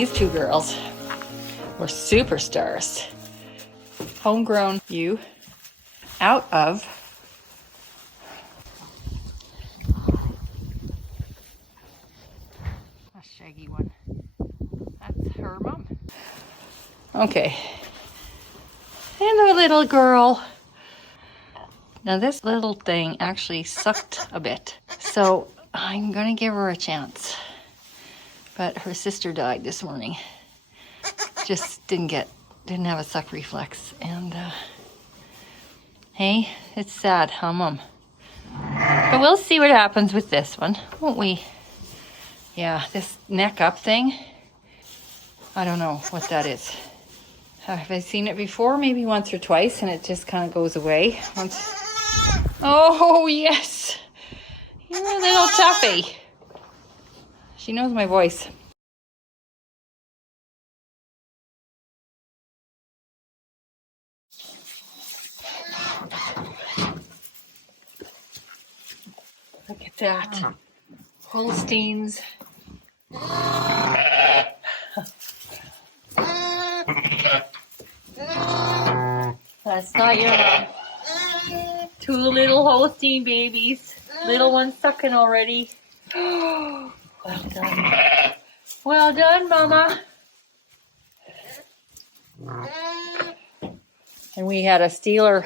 These two girls were superstars. Homegrown ewe out of a shaggy one. That's her mom. Okay. Hello, little girl. Now this little thing actually sucked a bit, so I'm gonna give her a chance. But her sister died this morning. Just didn't have a suck reflex, and hey, it's sad, huh, Mom? But we'll see what happens with this one, won't we? Yeah, this neck up thing, I don't know what that is. Have I seen it before? Maybe once or twice, and it just kind of goes away. Oh, yes! You're a little toughie. She knows my voice. Look at that. Holsteins. That's not your mom. Two little Holstein babies. Little one sucking already. Well done. Well done, Mama. And we had a stealer.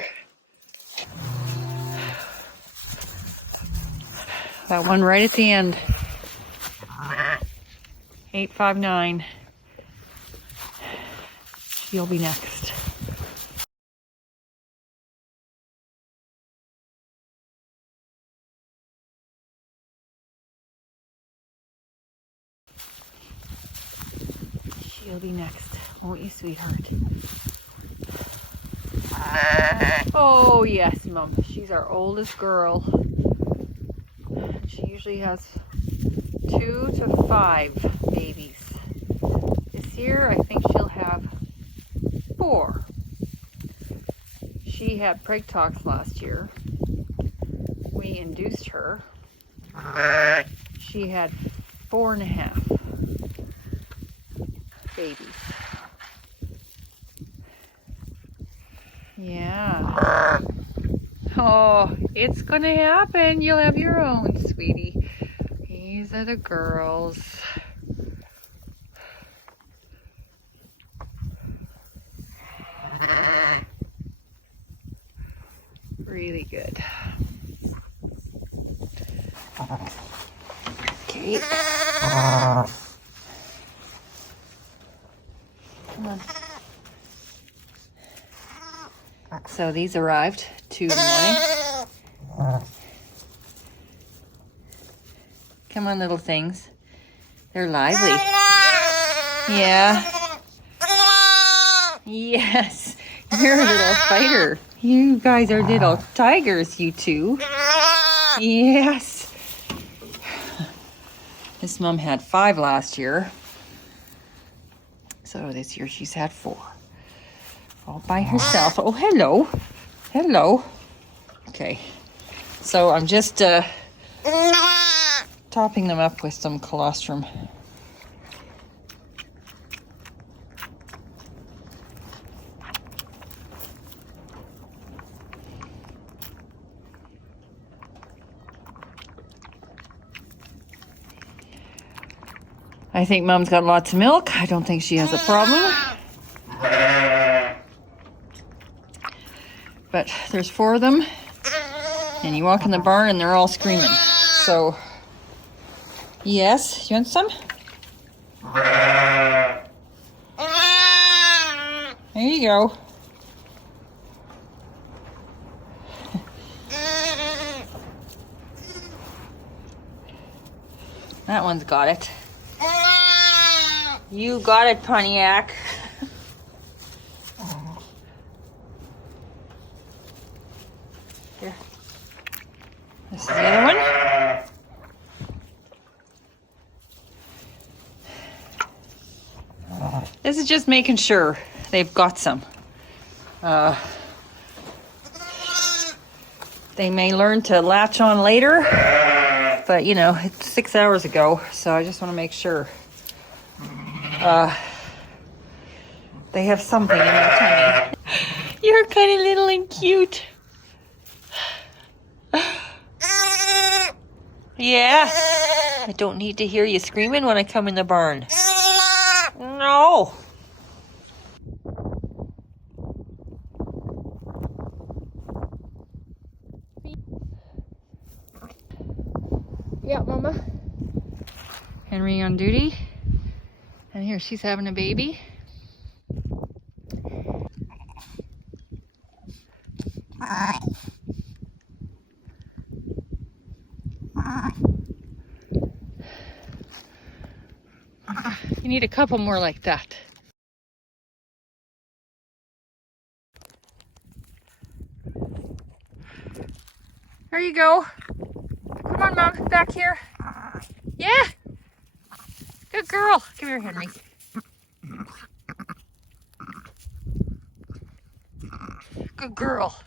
That one right at the end. 859. She'll be next. She'll be next, won't you, sweetheart? Oh, yes, Mom. She's our oldest girl. She usually has 2 to 5 babies. This year, I think she'll have 4. She had preg tox last year. We induced her. She had 4.5 babies. Yeah. Oh, it's gonna happen. You'll have your own, sweetie. These are the girls. Really good. Okay. Come on. So these arrived Tuesday morning. Come on, little things. They're lively. Yeah. Yes. You're a little fighter. You guys are little tigers, you two. Yes. This mom had 5 last year. So this year she's had 4. All by herself. Oh, hello. Hello. Okay. So I'm just topping them up with some colostrum. I think Mom's got lots of milk. I don't think she has a problem. But there's 4 of them. And you walk in the barn and they're all screaming. So, yes, you want some? There you go. That one's got it. You got it, Pontiac. Here. This is the other one. This is just making sure they've got some. They may learn to latch on later, but you know, it's 6 hours ago, so I just want to make sure. They have something in their tummy. You're kind of little and cute. Yeah. I don't need to hear you screaming when I come in the barn. No. Yeah, Mama. Henry on duty. And here, she's having a baby. You need a couple more like that. There you go. Come on, Mom, back here. Yeah. Good girl. Come here, Henry. Good girl.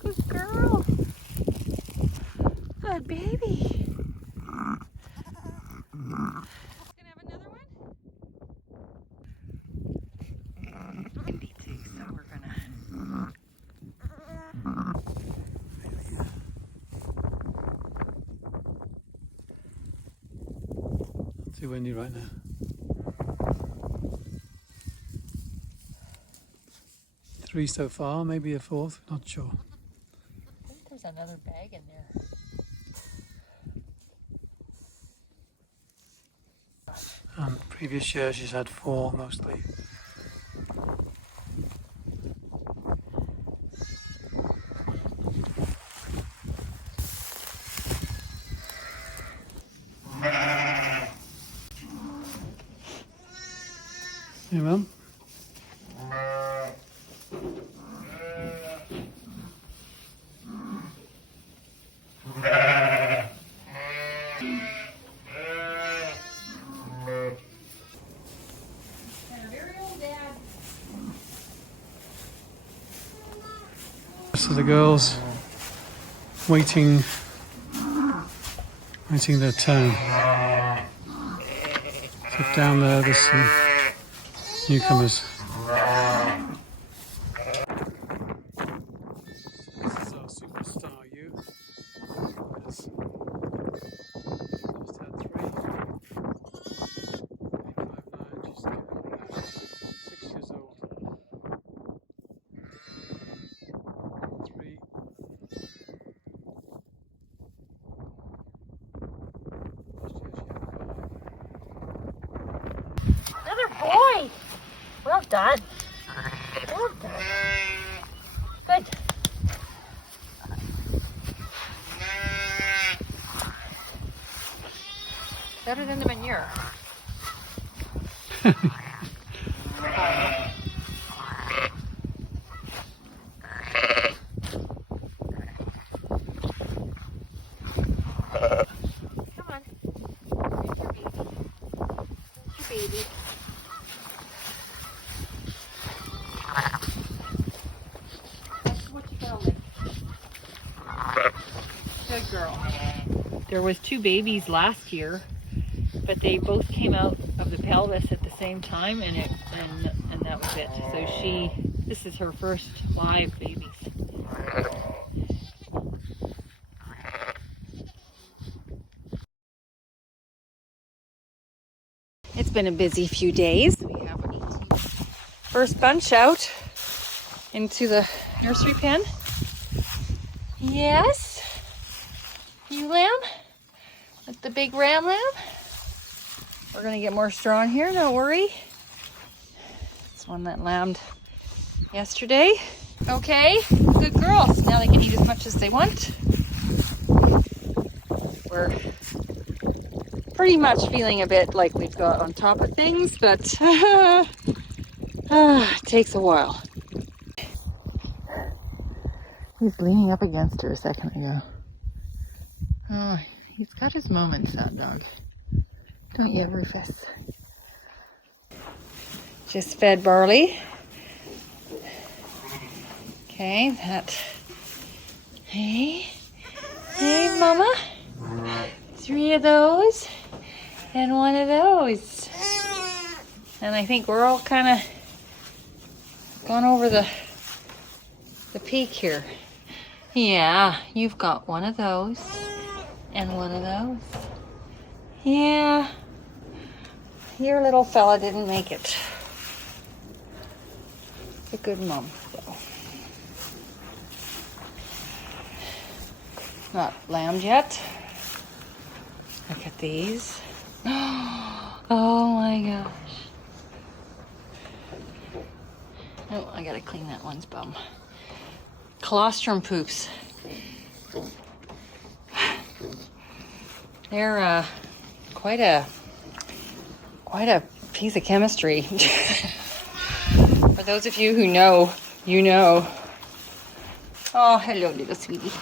Good girl. Good baby. Gonna have another one? Windy too, so we're gonna. Too windy right now. 3 so far, maybe a 4th, not sure. I think there's another bag in there. Previous year she's had 4 mostly. Hey, Mum. So the girls waiting their turn. So down there's some newcomers. This is our superstar youth. Just had 3. 859, she's 6 years old. 3. Another boy. Well done. Well done. Good. Better than the manure. Come on. Here's your baby. Here's your baby. That's what you gotta lick. Good girl. There was 2 babies last year, but they both came out of the pelvis at the same time, and that was it. So this is her first live babies. It's been a busy few days. We have our first bunch out into the nursery pen. Yes, you lamb, with the big ram lamb. We're gonna get more straw in here, don't worry. It's one that lambed yesterday. Okay, good girls. Now they can eat as much as they want. We're pretty much feeling a bit like we've got on top of things, but it takes a while. He's leaning up against her a second ago. Oh, he's got his moments, that dog. Don't you, Rufus? Just fed Barley. Okay, that. Hey. Hey, Mama. 3 of those and 1 of those. And I think we're all kind of gone over the peak here. Yeah, you've got 1 of those and 1 of those. Yeah, your little fella didn't make it. A good mom, though. Not lambed yet. Look at these. Oh my gosh. Oh, I gotta clean that one's bum. Colostrum poops. They're quite a piece of chemistry. For those of you who know, you know. Oh, hello, little sweetie.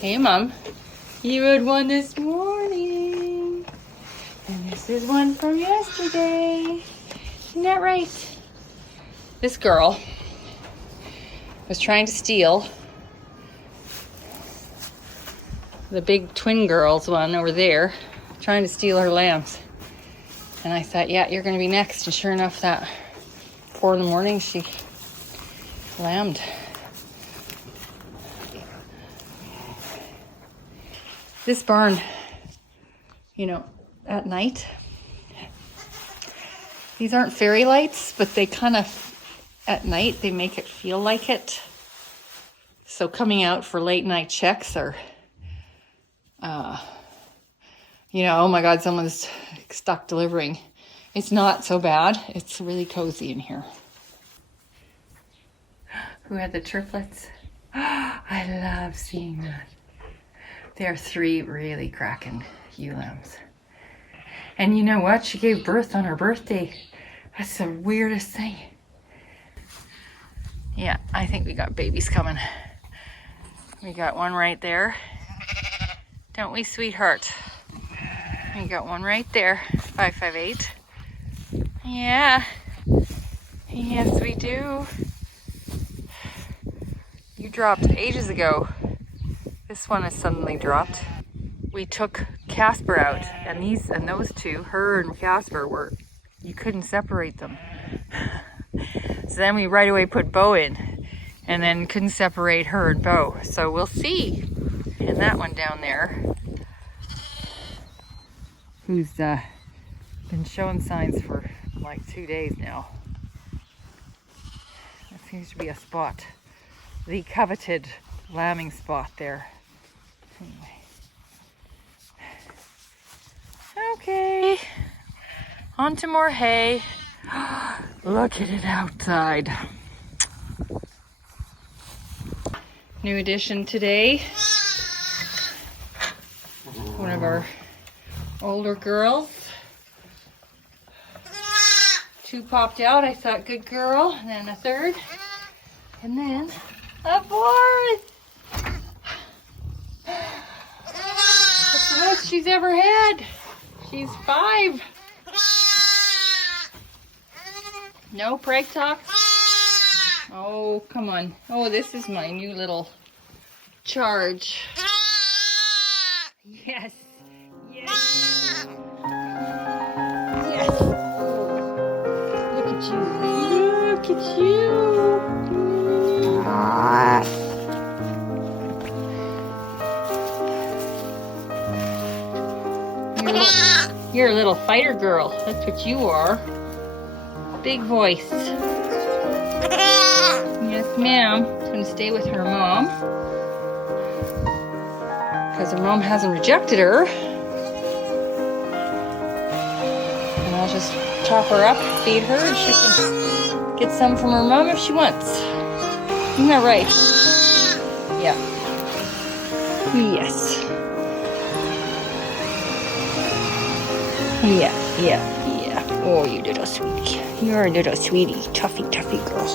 Hey, Mom. You had 1 this morning. And this is 1 from yesterday. Isn't that right? This girl was trying to steal the big twin girls one over there, trying to steal her lambs. And I thought, yeah, you're going to be next. And sure enough, that 4 in the morning, she lambed. This barn, you know, at night, these aren't fairy lights, but they kind of, at night, they make it feel like it. So coming out for late night checks are, you know, oh my God, someone's stuck delivering. It's not so bad. It's really cozy in here. Who had the triplets? I love seeing that. There are 3 really cracking ewe lambs. And you know what? She gave birth on her birthday. That's the weirdest thing. Yeah, I think we got babies coming. We got 1 right there. Don't we, sweetheart? We got 1 right there. 558. Yeah. Yes, we do. You dropped ages ago. This one has suddenly dropped. We took Casper out, and those 2, her and Casper, you couldn't separate them. So then we right away put Bo in, and then couldn't separate her and Bo. So we'll see. And that one down there, who's been showing signs for like 2 days now. That seems to be a spot, the coveted lambing spot there. Anyway. Okay, on to more hay. Look at it outside. New addition today. One of our older girls. 2 popped out. I thought, good girl. And then a 3rd. And then a 4th. That's the most she's ever had. She's 5. No preg talk? Oh, come on. Oh, this is my new little charge. Yes. Yes. Yes. Look at you. Look at you. You're a little fighter girl. That's what you are. Big voice. Yes, ma'am. She's going to stay with her mom. Because her mom hasn't rejected her. And I'll just chop her up, feed her, and she can get some from her mom if she wants. Isn't that right? Yeah. Yes. Yeah. Oh, you little sweetie. You're a little sweetie. Toughy girl.